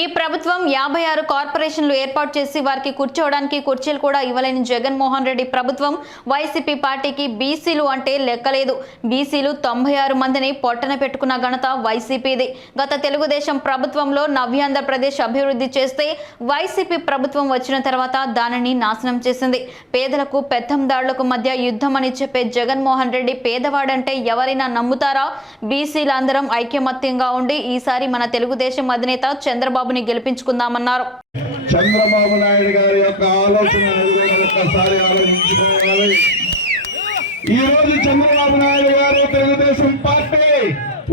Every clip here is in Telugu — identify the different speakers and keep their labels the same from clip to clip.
Speaker 1: ఈ ప్రభుత్వం యాభై ఆరు కార్పొరేషన్లు ఏర్పాటు చేసి వారికి కూర్చోవడానికి కుర్చీలు కూడా ఇవ్వలేని జగన్మోహన్ రెడ్డి ప్రభుత్వం వైసీపీ పార్టీకి బీసీలు అంటే లెక్కలేదు. బీసీలు తొంభై ఆరు మందిని పొట్టన పెట్టుకున్న ఘనత వైసీపీది. గత తెలుగుదేశం ప్రభుత్వంలో నవ్యాంధ్రప్రదేశ్ అభివృద్ధి చేస్తే వైసీపీ ప్రభుత్వం వచ్చిన తర్వాత దానిని నాశనం చేసింది. పేదలకు పెత్తందారులకు మధ్య యుద్ధం అని చెప్పే జగన్మోహన్ రెడ్డి పేదవాడంటే ఎవరైనా నమ్ముతారా? బీసీలందరం ఐక్యమత్యంగా ఉండి ఈసారి మన తెలుగుదేశం అధినేత చంద్రబాబు చంద్రబాబుని గెలిపించుకుందామన్నారు.
Speaker 2: చంద్రబాబు నాయుడు గారి యొక్క ఆలోచన ఒక్కసారి ఆలోచించుకోవాలి. ఈ రోజు చంద్రబాబు నాయుడు గారు తెలుగుదేశం పార్టీ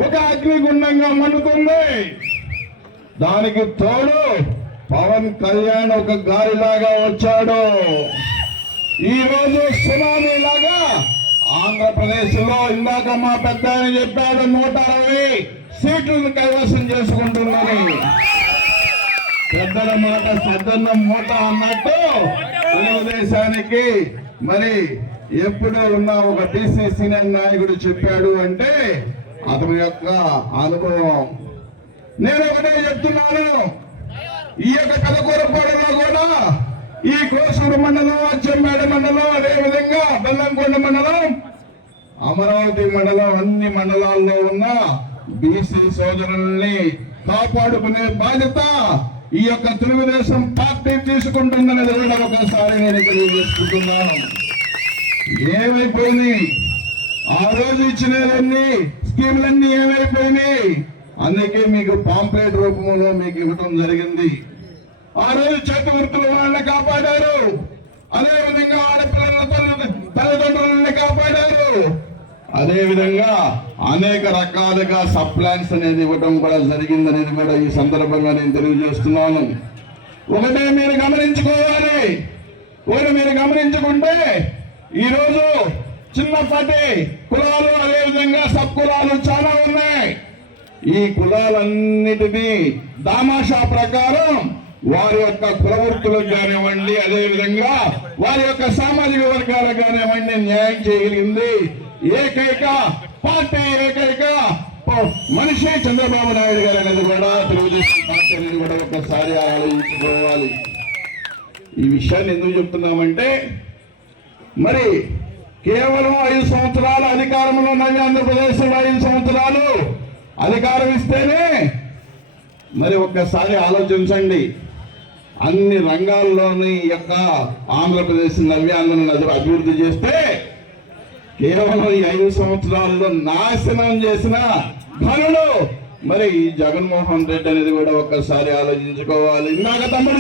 Speaker 2: ఒక అగ్నిగుండంగా మండుతుంది. దానికి తోడు పవన్ కళ్యాణ్ ఒక గాలిలాగా వచ్చాడు. ఈ రోజు సునామీ లాగా ఆంధ్రప్రదేశ్లో ఇందాక మా పెద్ద చెప్పాడు నూట అరవై సీట్లను కైవసం చేసుకుంటున్నాను. పెద్దల మాట సద్దన్న మూట అన్నట్టు తెలుగుదేశానికి మరి ఎప్పుడు ఉన్న ఒక టీసీ సీనియర్ నాయకుడు చెప్పాడు అంటే అతని యొక్క అనుభవం. నేను ఒకటే చెప్తున్నాను. ఈ యొక్క కలకూరపాడులో కూడా ఈ కోసూరు మండలం అచ్చంపేట మండలం అదే విధంగా బెల్లంకొండ మండలం అమరావతి మండలం అన్ని మండలాల్లో ఉన్న బీసీ సోదరుల్ని కాపాడుకునే బాధ్యత ఈ యొక్క తెలుగుదేశం పార్టీ తీసుకుంటుందనేది కూడా ఒకసారి నేను తెలియజేసుకుంటున్నాను. ఏమైపోయినాయి ఆ రోజు ఇచ్చినవన్నీ స్కీములన్నీ ఏమైపోయినాయి? అందుకే మీకు పాంప్లెట్ రూపంలో మీకు ఇవ్వటం జరిగింది. ఆ రోజు చేతి వృత్తుల వాళ్ళని కాపాడారు. అదే అదేవిధంగా అనేక రకాలుగా సప్లాన్స్ అనేది ఇవ్వడం కూడా జరిగిందనేది కూడా ఈ సందర్భంగా నేను తెలియజేస్తున్నాను. ఒకటే మీరు గమనించుకోవాలి. ఒకటి మీరు గమనించుకుంటే ఈరోజు చిన్నప్పటి కులాలు అదేవిధంగా సబ్ కులాలు చాలా ఉన్నాయి. ఈ కులాలన్నిటినీ దామాషా ప్రకారం వారి యొక్క కులవృత్తులకు కానివ్వండి అదేవిధంగా వారి యొక్క సామాజిక వర్గాలకు కానివ్వండి న్యాయం చేయగలిగింది. ఏకైక పార్టీ ఏకైక మనిషి చంద్రబాబు నాయుడు గారు అనేది కూడా తెలుగుదేశం పార్టీ అనేది కూడా ఒకసారి ఆలోచించుకోవాలి. ఈ విషయాన్ని ఎందుకు చెప్తున్నామంటే మరి కేవలం ఐదు సంవత్సరాలు అధికారంలో ఉన్నవి ఆంధ్రప్రదేశ్లో ఐదు సంవత్సరాలు. అధికారం ఇస్తేనే మరి ఒక్కసారి ఆలోచించండి. అన్ని రంగాల్లోని యొక్క ఆంధ్రప్రదేశ్ నవ్యాంధ్రను అభివృద్ధి చేస్తే కేవలం ఈ ఐదు సంవత్సరాల్లో నాశనం చేసిన ధనులు మరి ఈ జగన్మోహన్ రెడ్డి అనేది కూడా ఒక్కసారి ఆలోచించుకోవాలి. ఇందాక తమ్ముడు